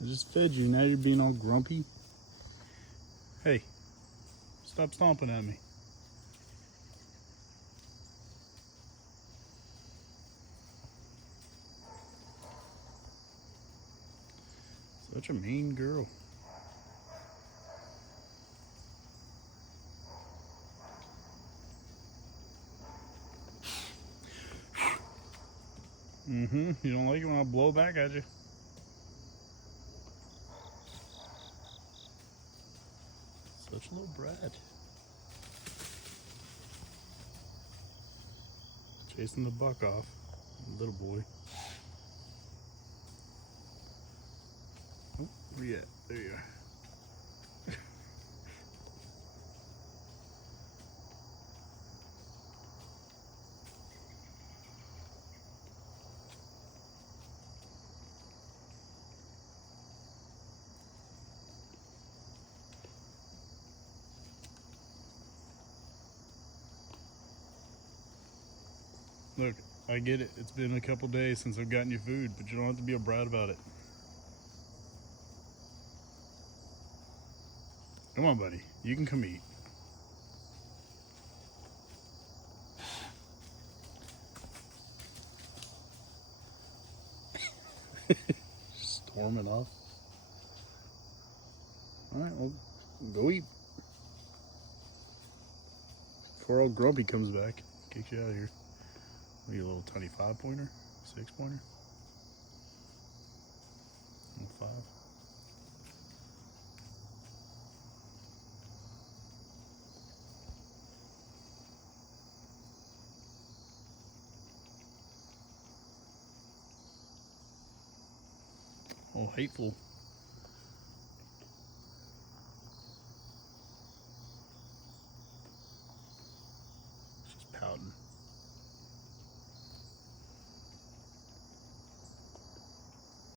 I just fed you, now you're being all grumpy. Hey, stop stomping at me. Such a mean girl. You don't like it when I blow back at you. Such a little brat. Chasing the buck off. Little boy. Oh, where you at? There you are. Look, I get it. It's been a couple days since I've gotten you food, but you don't have to be a brat about it. Come on, buddy. You can come eat. Storming off. Alright, well, go eat. Before old Grumpy comes back, kicks you out of here. What are you, a little tiny 5-pointer? 6-pointer? 5. Oh, hateful.